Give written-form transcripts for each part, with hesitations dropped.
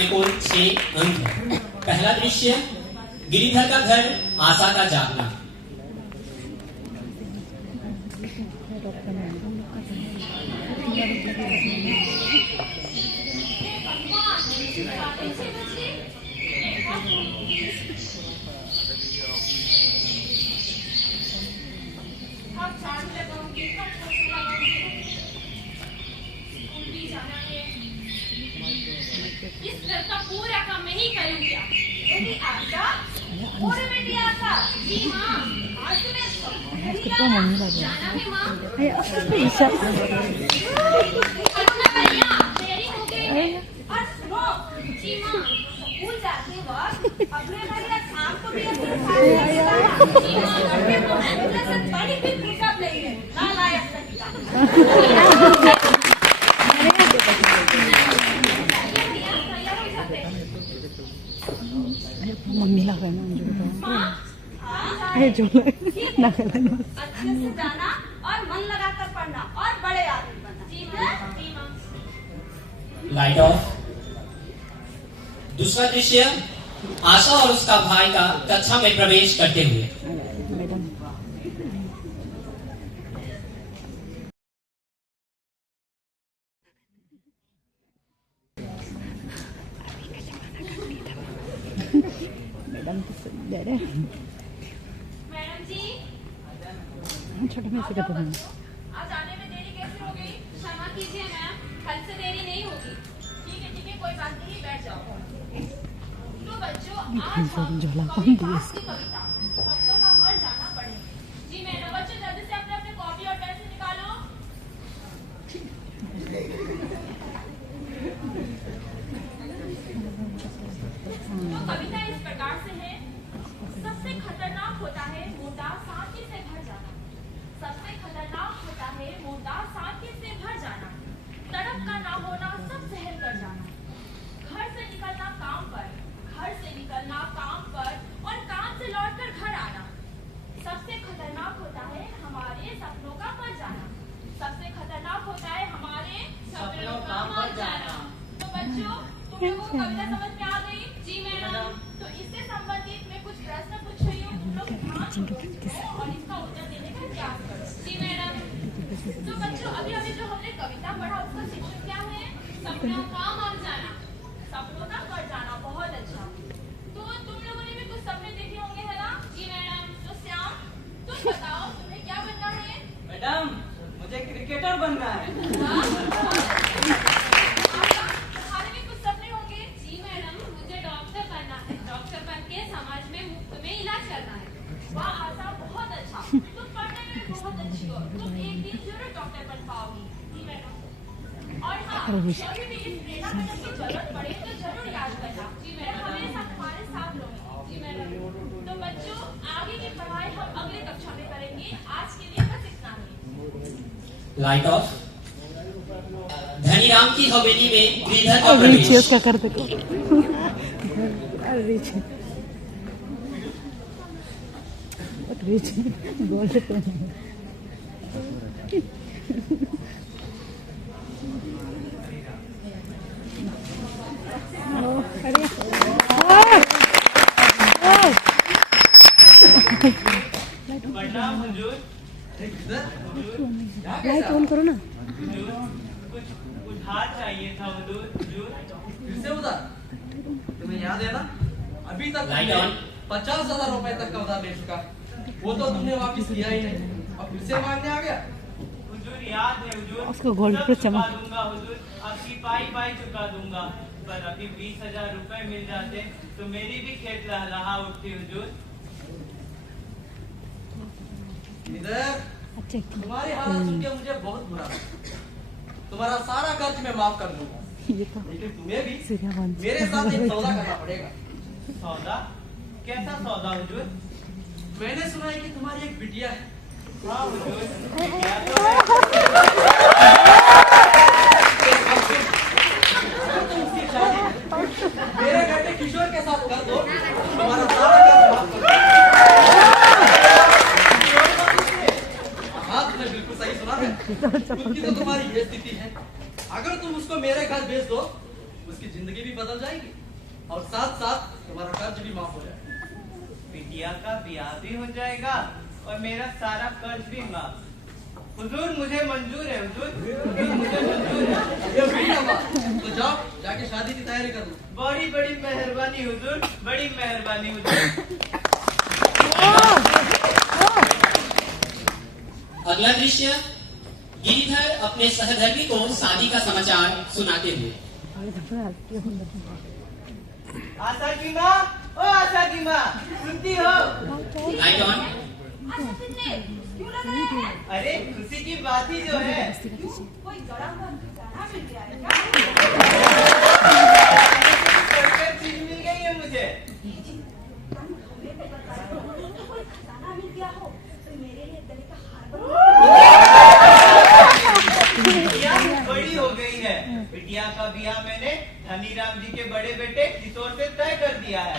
जिसमें कुल 6 अंक है। पहला दृश्य, गिरिधर का घर, आशा का जागना। इस घर का पूरा काम मैं ही करूँ क्या? बेटी आशा, और बेटी आशा, जी माँ, आज तुम्हें जाना है माँ? देरी हो गई है। और सुनो, जी माँ, स्कूल जाते वक्त अपने घर या शाम को भी अपने साथ लेके जाना। जी माँ, घर पे मोहल्ले से बड़ी भी पुस्तक नहीं है, नालायक लड़का। मम्मी लग रहा है जो अच्छे से जाना और मन लगाकर पढ़ना और बड़े आदमी बनना। जी माँ। Light of. दूसरा दृश्य, आशा और उसका भाई का कक्षा में प्रवेश करते हुए। मैडम दे रहे मैडम जी, छोटे में से कहते हैं आज आने में देरी कैसे हो गई? क्षमा कीजिए मैम, कल से देरी नहीं होगी। ठीक है, कोई बात नहीं, बैठ जाओ। तो बच्चों, आज हम कवि पास की कविता सपनों का मर जाना पड़ेगा। जी मैडम। बच्चों, जल्दी से अपने अपने कॉपी और पेंसिल निकालो। तो कविता इस प्रकार से है। सबसे खतरनाक होता है मोटा सांचे से भर जाना। सबसे खतरनाक होता है मोटा सांचे से भर जाना। तड़प का ना होना सब सहल कर जाना। घर से निकलना काम पर, घर से निकलना काम पर और काम से लौटकर घर आना। सबसे खतरनाक होता है हमारे सपनों का मर जाना। सबसे खतरनाक होता है हमारे सपनों का मर जाना। तो बच्चों, तुम लोगों को कविता समझ में आ गई? जी मैडम। तो इससे संबंधित मैं कुछ प्रश्न पूछ रही हूँ, तुम लोग ध्यान से सुनो और इसका उत्तर देने का प्रयास करो। जी मैडम। तो बच्चों, अभी जो हमने कविता पढ़ा उसका शीर्षक क्या है? सपनों का मर जाना। सपनों का मर जाना, बहुत अच्छा। तो तुम लोगों ने भी कुछ सपने देखे होंगे, है ना? जी मैडम। तो श्याम, तुम बताओ तुम्हें क्या बनना है? मैडम, मुझे क्रिकेटर बनना है। तुम्हारे भी कुछ सपने होंगे? जी मैडम, मुझे डॉक्टर बनना है। डॉक्टर बन के समाज में मुफ्त में इलाज करना है। वाह आशा, बहुत अच्छा। तुम पढ़ने में बहुत अच्छी हो, तुम एक दिन जरूर डॉक्टर बन पाओगी। जी मैडम। और हाँ, कभी भी इस प्रेरणा की जरूरत पड़े तो जरूर याद करना। जी मैडम, हमेशा तुम्हारे साथ रहूंगी। जी मैडम। तो बच्चों, आगे की पढ़ाई हम अगले कक्षा में करेंगे। आज के लिए बस इतना ही। Light of. धनीराम की हवेली में गिरिधर का प्रवेश। उसका कर दे बोल देते हैं लाइट ऑन करो ना। कुछ उधार चाहिए था हुजूर। फिर से उधार? तुम्हें याद है ना, अभी तक Light on. 50,000 रुपए तक का उधार ले चुका। वो तो तुमने वापस किया ही नहीं, अब फिर से मांगने आ गया। हुजूर याद है हुजूर, उसको गोल्ड सब पे चुका चमक। दूंगा हुजूर, आपकी पाई चुका दूंगा। पर अभी 20,000 रुपए मिल जाते तो मेरी भी खेत रहा उठती हुजूर। इधर अच्छा तुम्हारी हालत सुन के मुझे बहुत बुरा लगा। तुम्हारा सारा कर्ज मैं माफ कर दूंगा, ये तो लेकिन तुम्हें भी सूर्यवंश मेरे साथ एक सौदा करना पड़ेगा। सौदा? कैसा सौदा हुजूर? मैंने सुना है कि तुम्हारी एक बिटिया है। हाँ हुजूर, क्या तो है। अगर तुम उसकी शादी मेरे बेटे किशोर के साथ कर दो, तुम्हारा सारा कर्ज माफ कर दूंगा। हाँ, तुमने बिल्कुल सही सुना है। क्योंकि तो तुम्हारी ये स्थिति है, अगर तुम उसको मेरे घर भेज दो उसकी जिंदगी भी बदल जाएगी और साथ साथ तुम्हारा कर्ज भी माफ हो जाएगा। बिटिया का ब्याह भी हो जाएगा और मेरा सारा कर्ज भी माफ। हुजूर मुझे मंजूर है, हुजूर मुझे मंजूर है। ये भी ना बात। तो जाओ जाके शादी की तैयारी कर लो। बड़ी बड़ी मेहरबानी हुजूर, बड़ी मेहरबानी हुजूर। अगला दृश्य, गिरिधर अपने सहधर्मी को शादी का समाचार सुनाते हुए। आशा की माँ, ओ आशा की माँ, सुनती हो? Light on. अच्छा कितने क्यों लग रहे हैं? अरे खुशी की बात ही जो है। कोई गड़ा हुआ गाना मिल गया है क्या? परफेक्ट चीज मिल गई है मुझे। हमें भी बताओ, कोई खजाना मिल गया हो तो मेरे लिए गले का हार बिटिया बड़ी हो गई है। बिटिया का ब्याह मैंने धनी राम जी के बड़े बेटे किशोर से तय कर दिया है।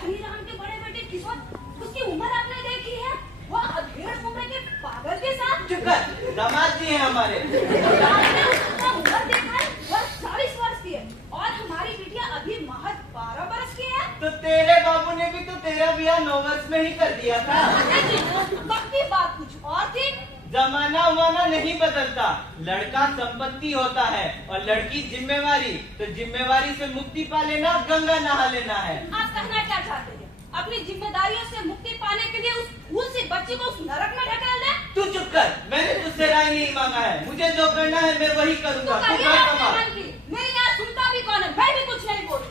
हरिराम के बड़े बेटे किशोर, उसकी उम्र आपने देखी है? वो अधेड़ उम्र के पागल के साथ। चुप कर, दामाद जी हैं हमारे। आपने उसका उम्र देखा है? वह 40 वर्ष की है और हमारी बिटिया अभी महज 12 वर्ष की है। तो तेरे बाबू ने भी तो तेरा ब्याह 9 वर्ष में ही कर दिया था। तब की बात कुछ और थी। जमाना उमाना नहीं बदलता, लड़का संपत्ति होता है और लड़की जिम्मेवारी। तो जिम्मेवारी से मुक्ति पा लेना, गंगा नहा लेना है। आप कहना क्या चाहते हैं? अपनी जिम्मेदारियों से मुक्ति पाने के लिए उस फूल सी बच्ची को उस नरक में ढकेल दे? तू चुप कर, मैंने तुझसे राय नहीं मांगा है। मुझे जो करना है मैं वही करूंगा। तो तू कहिए घर अपने संभाल। मन की। मेरी यहाँ सुनता भी कौन है? मैं भी कुछ नहीं बोलती।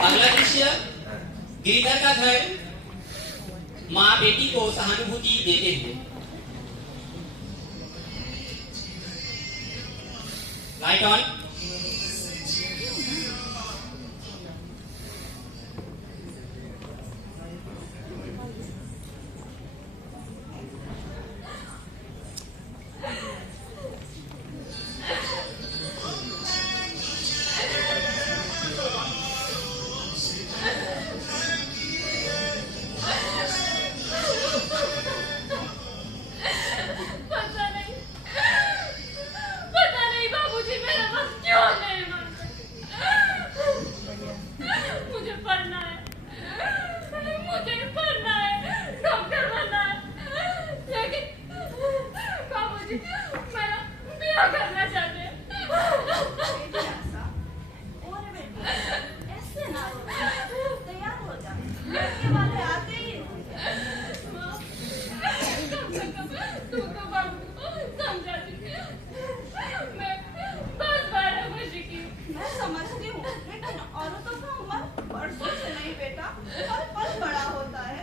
अगला दृश्य, गिरिधर का घर, माँ बेटी को सहानुभूति देते हुए। Light on. पता नहीं बाबूजी मेरा बस क्यों नहीं मानते। मुझे पढ़ना है, डॉक्टर बनना है, लेकिन बाबूजी मेरा ब्याह करना चाहते हैं। ऐसे ना रो, तैयार हो जा, लड़के वाले आते ही होंगे। कम से कम तू तो बाबू को समझा दीजिए। मैं बस 12 वर्ष की हूँ। मैं समझती हूँ, लेकिन औरतों का उम्र वर्षों से नहीं बेटा, पल पल बड़ा होता है।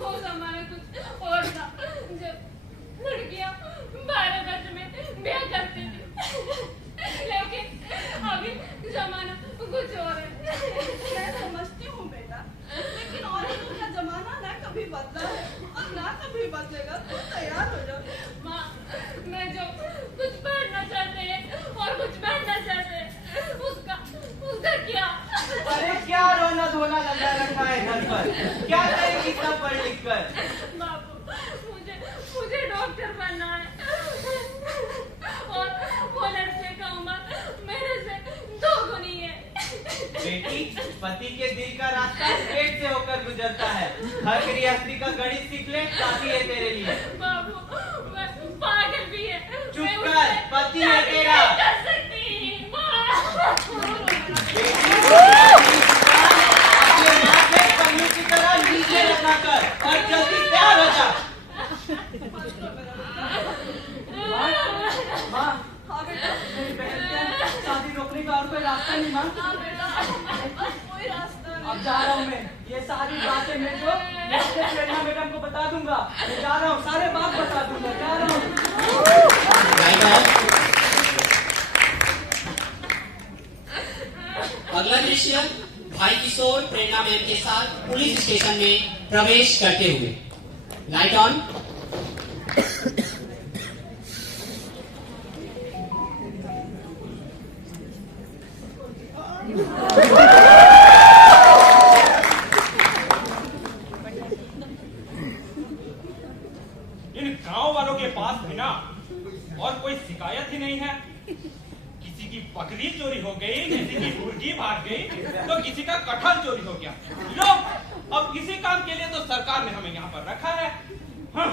वो जमाना कुछ और था, जब लड़कियाँ 12 वर्ष में ब्याह करती थी, लेकिन अभी जमाना कुछ और है। मैं समझती हूँ बेटा, लेकिन औरतों का जमाना ना कभी बदला है और ना कभी बदलेगा। तो तैयार हो जाओ। माँ, मैं जो कुछ पढ़ना चाहते हैं और कुछ पढ़ना चाहते हैं, उसका क्या? अरे क्या रोना धोना लगा रखा है घर पर? क्या करेगी सब पढ़ लिख कर? बाबू, मुझे डॉक्टर बनना है और वो लड़के का उम्र मेरे से 2 गुनी है। बेटी, पति के दिल का रास्ता पेट से होकर गुजरता है। हर गृहस्थी का गणित सीख ले, काफी है तेरे लिए। बाबू, मैं पागल भी है। चुप मैं कर, उससे पति है शादी तेरा। नहीं कर सकती। माँ। अपने माथे पन्नू की तरह नीचे रखा कर और जल्दी तैयार हो जा। माँ, हाँ बेटा। मेरी बहन के शादी रोकने का और कोई रास्ता नहीं माँ। हाँ बेटा, कोई रास्ता नहीं। अब जा रहा हूँ मैं। ये सारी बातें मैं जो प्रेरणा मैडम को बता दूंगा। मैं जा रहा हूँ, सारे बात बता दूंगा। जा रहा हूँ। Light on. अगला दृश्य, भाई किशोर प्रेरणा मैम के साथ पुलिस स्टेशन में प्रवेश करते हुए। Light on. इन गांव वालों के पास भी ना और कोई शिकायत ही नहीं है। किसी की बकरी चोरी हो गई, किसी की मुर्गी भाग गई, तो किसी का कटहल चोरी हो गया। लो, अब इसी काम के लिए तो सरकार ने हमें यहाँ पर रखा है। हाँ।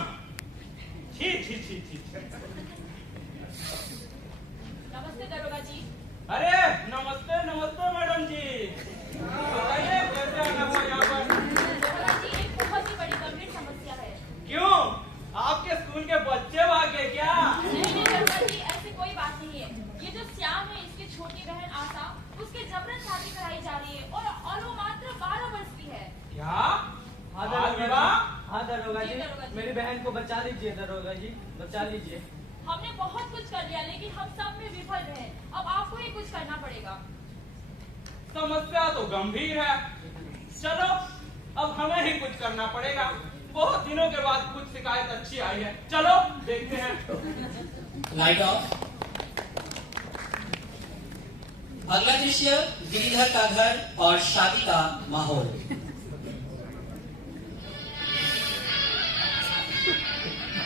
छी छी छी छी। नमस्ते दरोगा जी। अरे नमस्ते नमस्ते मैडम जी, बताइए कैसे आना हुआ यहाँ पर? दरोगा जी, एक बहुत ही बड़ी गंभीर समस्या है। क्यों, आपके स्कूल के बच्चे भागे क्या? नहीं दरोगा जी, ऐसी कोई बात नहीं है। ये जो श्याम है, इसकी छोटी बहन आशा, उसके जबरन शादी कराई जा रही है और वो मात्र 12 वर्ष की है। क्या? हाँ बाल विवाह? हाँ दरोगा जी, जी, दरोगा जी। मेरी बहन को बचा लीजिए दरोगा जी, बचा लीजिए। हमने बहुत कुछ कर लिया, लेकिन हम सब में विफल रहे। अब आपको ही कुछ करना पड़ेगा। समस्या तो गंभीर है। चलो, अब हमें ही कुछ करना पड़ेगा। बहुत दिनों के बाद कुछ शिकायत अच्छी आई है। चलो देखते हैं। Light of. अगला दृश्य गिरिधर का घर और शादी का माहौल।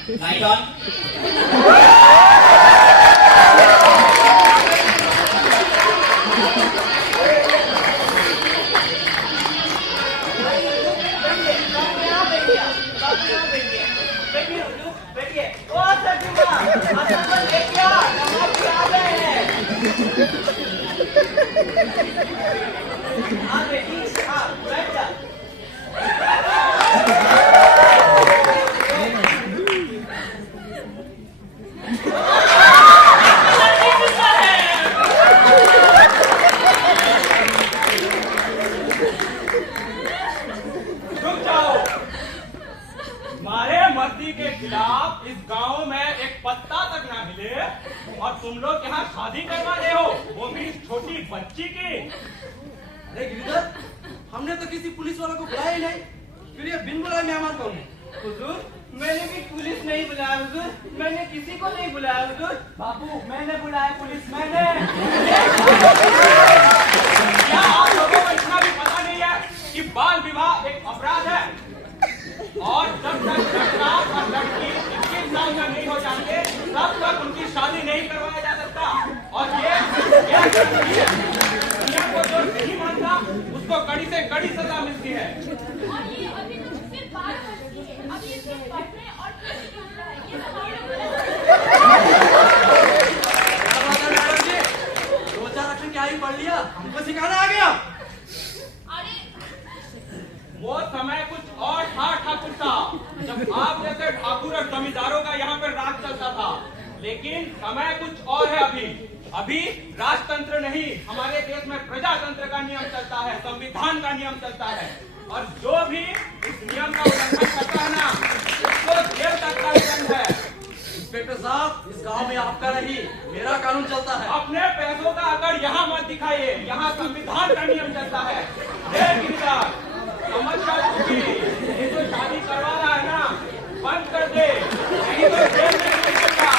Light on. रुक जाओ। हमारे मर्जी के खिलाफ इस गांव में एक पत्ता तक ना हिले और तुम लोग यहाँ शादी करवा रहे हो, वो भी इस छोटी बच्ची की। अरे गिरिधर, हमने तो किसी पुलिस वालों को बुलाया ही नहीं, फिर ये बिन बुलाए मेहमान कौन है? हुजूर, मैंने भी पुलिस नहीं बुलाया हुजूर, मैंने किसी को नहीं बुलाया हुजूर। बाबू, मैंने बुलाया पुलिस, मैंने। क्या आप लोगों को इतना भी पता नहीं है कि बाल विवाह एक अपराध है और जब तक लड़का और लड़की 21 साल का नहीं हो जाते तब तक उनकी शादी नहीं करवाया जा सकता। और ये दुनिया को जो नहीं मानता उसको कड़ी से कड़ी सजा मिलती है। और ये अभी तो सिर्फ 12 वर्ष की है। अभी इसके पढ़ने और खेलने की उम्र है। ये सब हमने मैडम जी, 2-4 अक्षर क्या ही पढ़ लिया, हमको सिखाना आ गया। अरे वो समय कुछ और था ठाकुर साहब, जब आप जैसे ठाकुर और जमींदारों का यहाँ पर राज चलता था। लेकिन समय कुछ और है अभी राजतंत्र नहीं, हमारे देश में प्रजातंत्र का नियम चलता है, संविधान का नियम चलता है। और जो भी इस नियम का उल्लंघन करता है ना, उसको जेल तक का दंड है। इंस्पेक्टर साहब, इस गांव में आपका नहीं, मेरा कानून चलता है। अपने पैसों का अगर यहाँ मत दिखाइए, यहाँ संविधान का नियम चलता है। गिरदार समझ ये जो शादी करवा रहा है ना, बंद कर दे, नहीं तो जेल में नहीं सकता।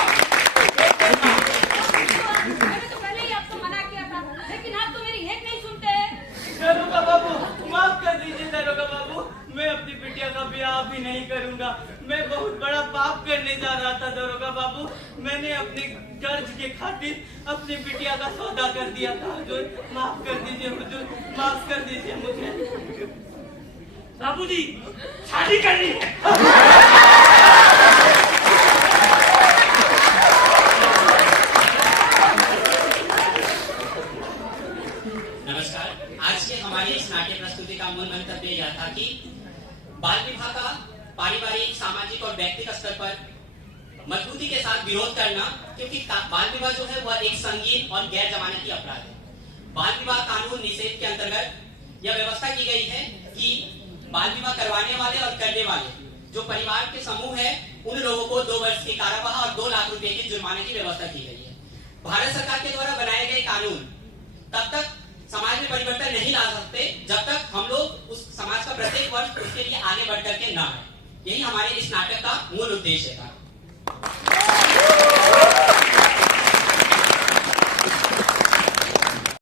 मैंने तो पहले ही आपको मना किया था, लेकिन आप तो मेरी एक नहीं सुनते। दरोगा बाबू, माफ कर दीजिए दरोगा बाबू, मैं अपनी बिटिया का ब्याह भी नहीं करूंगा। मैं बहुत बड़ा पाप करने जा रहा था दरोगा बाबू। मैंने अपने कर्ज के खातिर अपनी बिटिया का सौदा कर दिया था हुजूर। माफ कर दीजिए हुजूर, माफ कर दीजिए मुझे। बाबूजी, शादी करनी है। नमस्कार। आज के हमारे इस नाट्य प्रस्तुति का मूल मंतव्य यह था कि बाल विवाह का पारिवारिक, सामाजिक और व्यक्तिगत स्तर पर मजबूती के साथ विरोध करना, क्योंकि बाल विवाह जो है वह एक संगीन और गैर जमानती अपराध है। बाल विवाह कानून निषेध के अंतर्गत यह व्यवस्था की गई है कि बाल विवाह करवाने वाले और करने वाले जो परिवार के समूह है, उन लोगों को 2 वर्ष की कारावाह और 2 लाख रुपए की जुर्माने की व्यवस्था की गई है। भारत सरकार के द्वारा बनाए गए कानून तब तक समाज में परिवर्तन नहीं ला सकते जब तक हम लोग उस समाज का प्रत्येक वर्ष उसके लिए आगे बढ़ करके ना आए। यही हमारे इस नाटक का मूल उद्देश्य था।